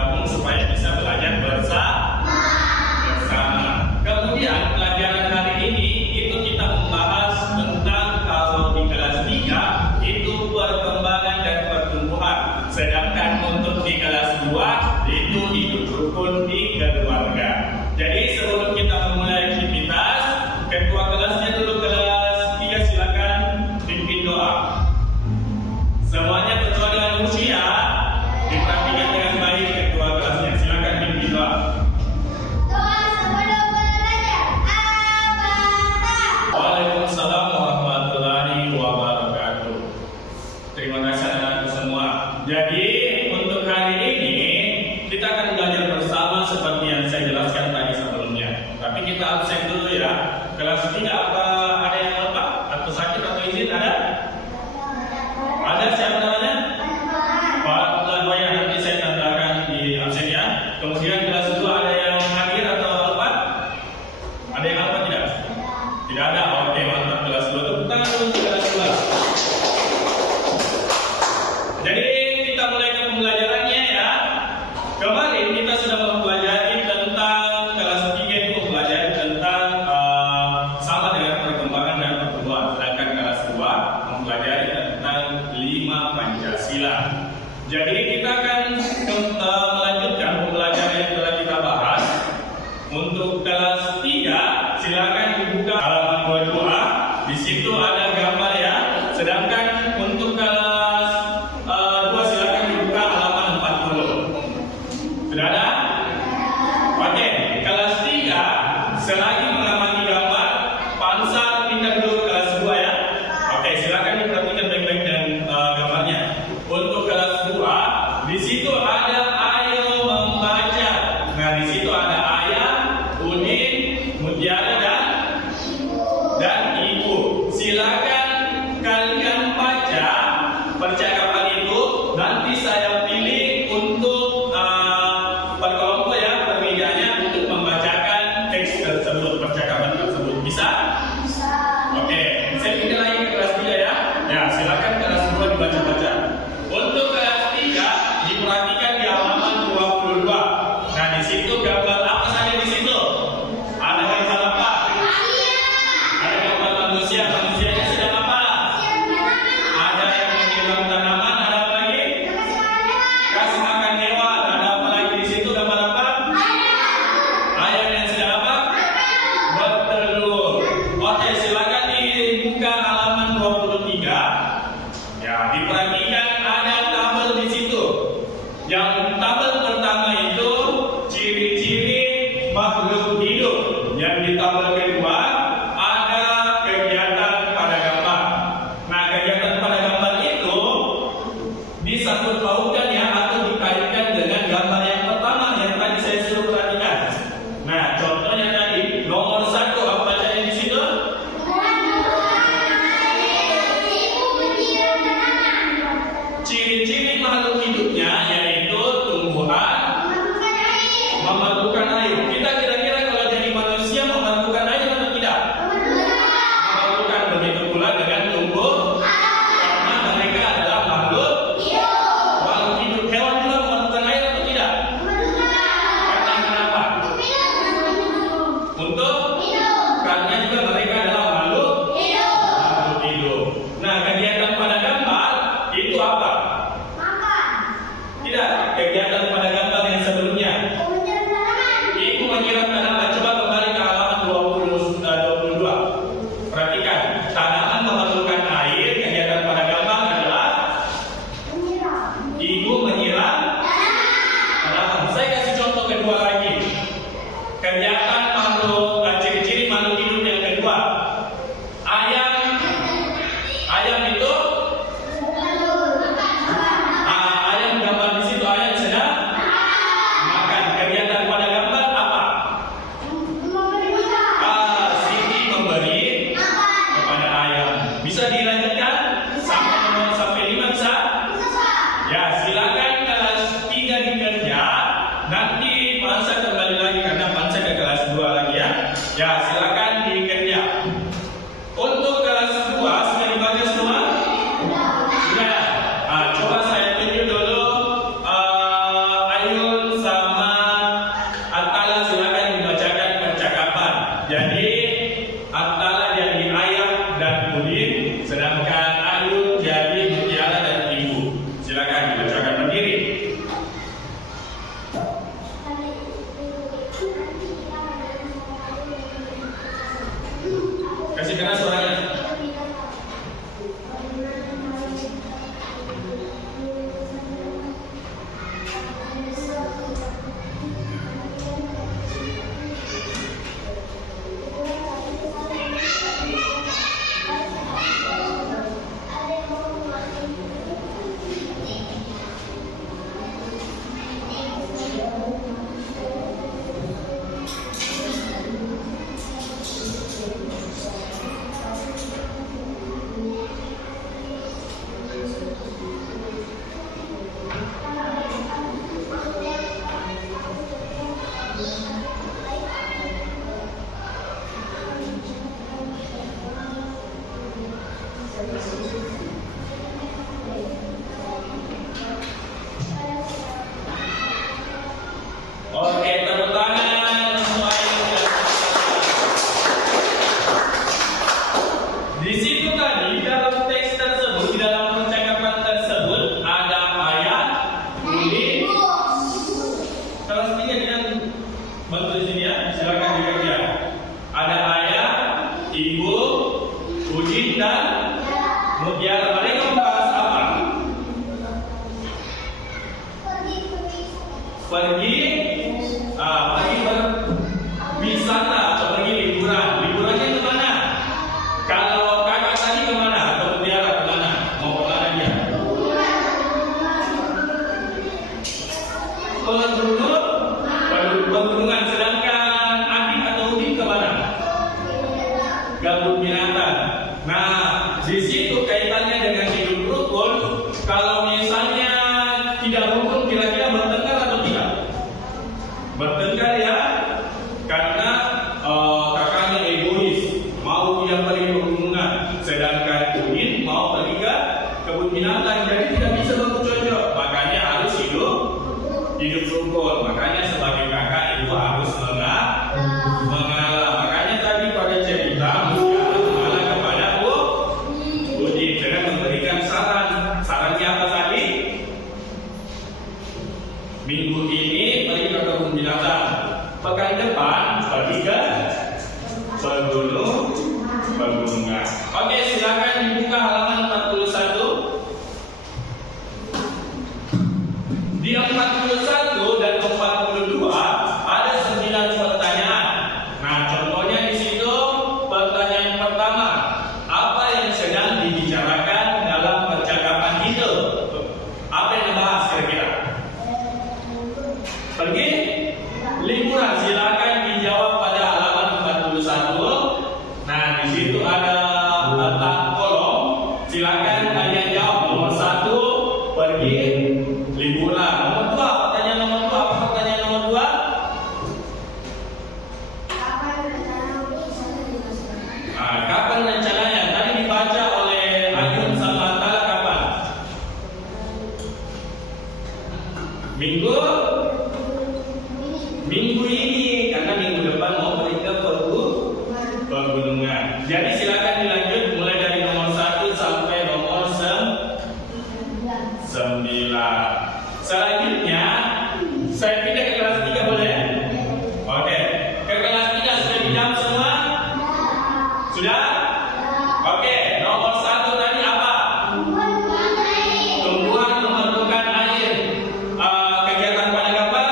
bergabung supaya bisa belajar bersama. Kemudian pelajaran hari ini itu kita membahas tentang kalau di kelas 3 itu perkembangan dan pertumbuhan. Sedangkan untuk di kelas 2 itu hidup rukun di keluarga. Jadi sebelum kita memulai aktivitas, ketua kelasnya dulu kelas 3 silakan pimpin doa. Semuanya kecuali dengan usia diperhatikan dengan baik ketua kelasnya. Silakan pimpin doa. Waalaikumsalam warahmatullahi wabarakatuh. Terima kasih anak-anak semua. Jadi untuk hari ini kita akan belajar bersama seperti yang saya jelaskan tadi sebelumnya. Tapi kita absen dulu ya. Kelas 3 apa ada yang lupa? Atau sakit atau izin ada? Ada siapa namanya? Pak Ladwaya, nanti saya tandakan di absen ya. Kemudian kelas 2 ada yang hadir atau lupa? Ada yang lupa tidak? Tidak ada. Oke, mantap. Kelas 2 tepuk tangan untuk kelas 2. Jadi kita mulai ke pembelajarannya ya. Kemarin kita sudah mempelajari tentang kelas 3 itu mempelajari tentang sama dengan perkembangan dan pertumbuhan. Sedangkan kelas 2 mempelajari tentang 5 Pancasila. Jadi kita akan melanjutkan pembelajaran yang telah kita bahas. Untuk kelas 3 silakan dibuka halaman 22. Di situ ada gambar ya. Sedangkan untuk kelas 2 silakan dibuka halaman 40. Sudah ada? Oke, kelas 3 selagi mengamati gambar, Pansar pindah dulu ke kelas 2 ya. Oke, silakan diperhatikan baik-baik dan gambarnya. Untuk kelas 2, di situ ada ayo membaca. Nah, di situ ada ayah, Udin, Mutiara dan ibu. Silakan kalian baca percakapan itu. Nanti saya pilih untuk per kelompok ya, perbedaannya untuk membacakan teks tersebut, percakapan tersebut. Bisa? Bisa. Oke, saya pindah lagi ke kelas 3 ya. Ya, silakan kelas 2 dibaca-baca. Untuk kelas 3 diperhatikan di halaman 22. Nah, di situ gambar apa saja di situ? Ada gambar apa? Ada gambar manusia. Manusianya sedang apa? Ada yang menyiram tanaman. Ada apa lagi? Kasih makan hewan. Ada apa lagi di situ? Gambar apa? Ayam yang sedang apa? Bertelur. Oke, silakan dibuka halaman 23. Ya, diperhatikan ada tabel di situ. Yang tabel pertama itu ciri-ciri makhluk hidup. Yang di tabel kedua ada kegiatan pada gambar. Nah, kegiatan pada gambar itu disangkut pautkan ya atau dikaitkan dengan gambar yang pertama yang tadi saya suruh perhatikan. Nah, contohnya tadi nomor 1 apa saja di situ? Ciri-ciri makhluk hidupnya yaitu tumbuhan memerlukan air. Kita kira-kira kalau jadi manusia memerlukan air atau tidak? Memerlukan. Begitu pula dengan tumbuh karena mereka adalah makhluk hidup. Hewan juga memerlukan air atau tidak? Karena kenapa? Untuk karena juga mereka adalah makhluk hidup. Nah, kegiatan pada gambar itu apa? Tidak, kegiatan pada gambar yang sebelumnya. Ibu menyiram tanaman. Coba kembali ke halaman 22. Perhatikan, tanaman memerlukan air. Kegiatan pada gambar adalah ibu menyiram tanaman. Saya kasih contoh kedua lagi. Kegiatan ciri-ciri makhluk hidup yang kedua. Ayam itu ayam gambar di situ, ayam sedang makan. Kegiatan pada gambar apa? Siti memberi kepada ayam. Bisa dilanjutkan sampai 5 bisa? Ya, silakan kelas 3 dikerja. Nanti Pansa kembali lagi karena Pansa ke kelas 2 lagi ya. Ya, silakan dikerja. Untuk kelas 2 sudah dibaca semua? Sudah. Coba saya tunjuk dulu Ayul Ulun sama Attala silakan dibacakan percakapan. Jadi Attala jadi ayah dan Udin, sedangkan Ayun jadi Mutiara dan Ibu. Silakan dibacakan berdiri. Kasih keras suaranya. Oke, tepuk tangan semua yang sudah. Di situ tadi dalam teks tersebut, di dalam percakapan tersebut ada ayat, Udin. Kelas 3 dengan bantu di sini ya, silakan dikerja. Ada ayat, Ibu, Udin dan Mutiara. Mereka membahas apa? Pergi berwisata atau pergi liburan. Liburannya kemana? Kalau kakak tadi kemana? Atau Mutiara kemana? Mau kemana dia? Pegunungan. Sedangkan Adik atau Udin kemana? Gabung binatang. Nah, di situ kaitannya dengan hidup rukun. Kalau misalnya tidak rukun, kira-kira bertengkar atau tidak? Bertengkar ya, karena kakaknya egois, mau dia pergi pegunungan, sedangkan Udin mau pergi ke kebun binatang, jadi tidak bisa bercocok. Makanya harus hidup rukun. Makanya sebagai kakak ibu harus mengalah. Makanya tadi pada cerita Mutiara mengalah kepada Udin dengan memberikan saran. Sarannya apa tadi? Minggu ini pergi ke kebun binatang, pekan depan pergi ke pegunungan. Oke, silakan dibuka halaman 41. Di 41 dan 42 ada 9 pertanyaan. Nah, contohnya di situ pertanyaan pertama, apa yang sedang dibicarakan dalam percakapan itu? Apa yang dibahas kira-kira? Pergi liburan. Silakan dijawab pada halaman 41. Nah, di situ ada kolom. Silakan kalian jawab. Nomor 1 pergi liburan. Nomor 2, pertanyaan nomor 2. Apa pertanyaan nomor 2? Nah, kapan rencananya? Tadi dibaca oleh Ayun sama Attala kapan? Minggu ini, karena minggu depan mau pergi ke pegunungan. Jadi silakan dilanjut mulai dari nomor 1 sampai nomor 9. Selanjutnya saya pindah ke kelas 3 boleh? Oke. Ke kelas 3 sudah dijawab semua? Sudah? Oke, nomor 1 tadi apa? Tumbuhan memerlukan air. Kegiatan pada gambar?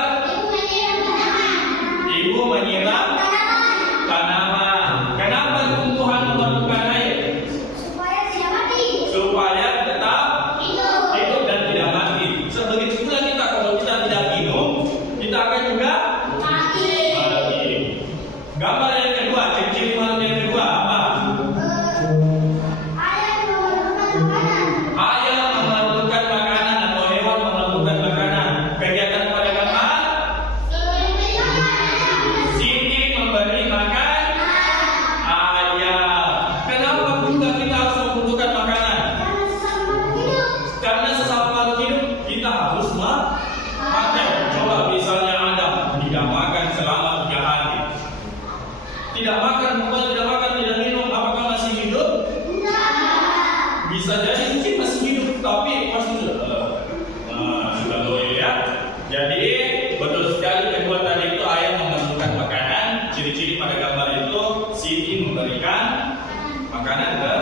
makanan ke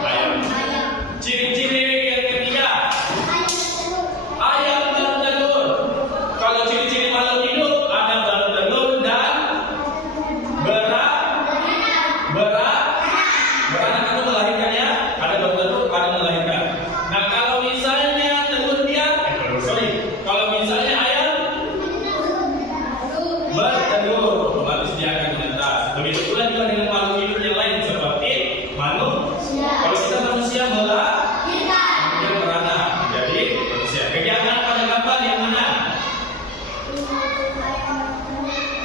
ayam. Ciri-ciri yang ketiga, ayam bertelur. Kalau ciri-ciri makhluk hidup ada bertelur dan beranak atau melahirkan ya. Ada bertelur, ada melahirkan. Nah kalau misalnya kalau misalnya ayam bertelur, harus dia akan menetas. Begitu pula juga dengan makhluk hidup yang lain seperti manusia. Kalau kita manusia kemudian beranak menjadi manusia. Kegiatan pada gambar yang mana?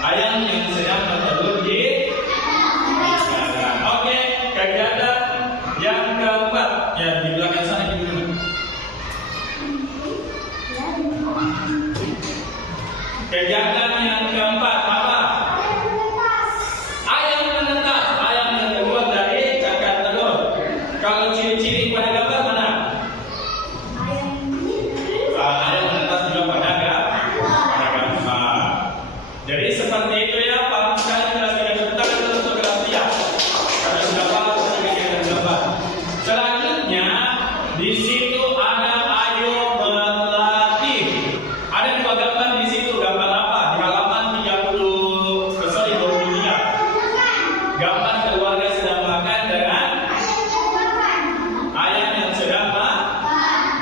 Ayam yang sedang bertelur di kandang. Oke, kegiatan yang keempat ya di belakang sana dulu. Kegiatan yang keempat apa? Ayam menetas. Ayam yang keluar dari cakar telur. Kalau ciri-ciri pada gambar mana? Ayam menetas juga pada gambar. Jadi seperti itu ya, paham sekali kelas 3 tentang untuk kelas 3. Karena sudah paham tentang kegiatan gambar. Selanjutnya di situ ada ayo berlatih. Ada 2 gambar di situ. Gambar apa? Di halaman 23. Gambar keluarga sedang makan dengan ayam yang sedang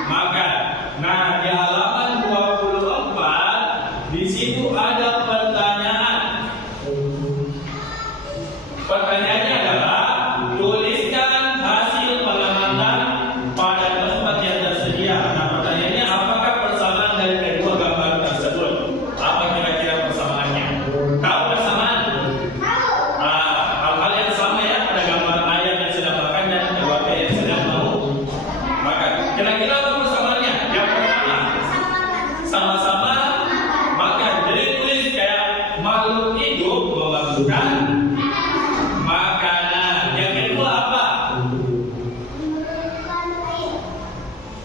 makan. Nah, di halaman 24 di situ ada pertanyaan. Pertanyaannya adalah tuliskan hasil pengamatan pada tempat yang tersedia. Nah, pertanyaannya apakah persamaan dari kedua gambar tersebut? Apa kira-kira persamaannya? Tahu persamaan? Hal-hal yang sama ya pada gambar ayam yang sedang makan dan keluarga yang sedang mau makan. Kira-kira apa persamaannya? Yang pertama, sama-sama makan. Jadi tulis kayak makhluk hidup memerlukan makanan. Yang kedua apa?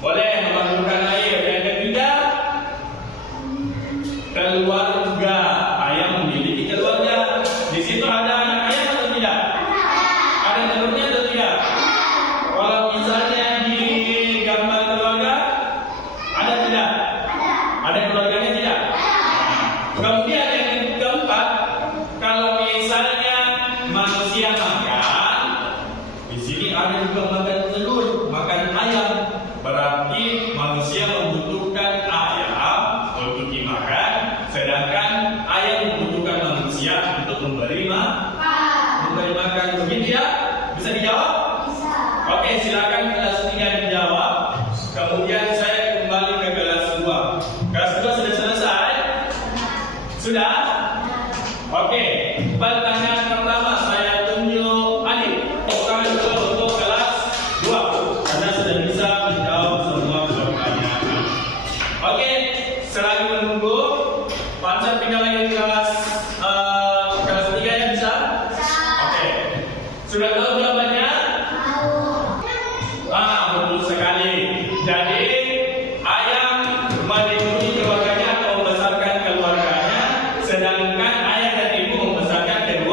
Boleh memerlukan air. Yang ketiga, keluarga. Ayam memiliki keluarga. Di situ ada anak ayam atau tidak? Ada telurnya atau tidak? Kalau misalnya di gambar keluarga, ada tidak? Ada keluarganya tidak? Kemudian yang keempat, kalau misalnya manusia makan, di sini ada juga makan telur, makan ayam. Berarti manusia membutuhkan ayam untuk dimakan, sedangkan ayam membutuhkan manusia untuk memberi makan. Begitu ya? Bisa dijawab? Oke, silakan kelas 3 dijawab. Kemudian saya kembali ke kelas 2. Kelas 2 sudah selesai? Sudah? Oke, pertanyaan pertama saya tunjuk Adit. Bukan dulu untuk kelas 2 karena sudah bisa menjawab semua pertanyaan. Oke, selagi menunggu Pancar pindah lagi ke kelas 3 ya bisa? Oke, sudah tahu jawabannya? Betul sekali. Jadi ayam melindungi keluarganya atau membesarkan keluarganya, sedangkan ayah dan ibu membesarkan kedua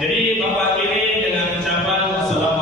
Jadi Bapak akhiri dengan ucapan wassalamualaikum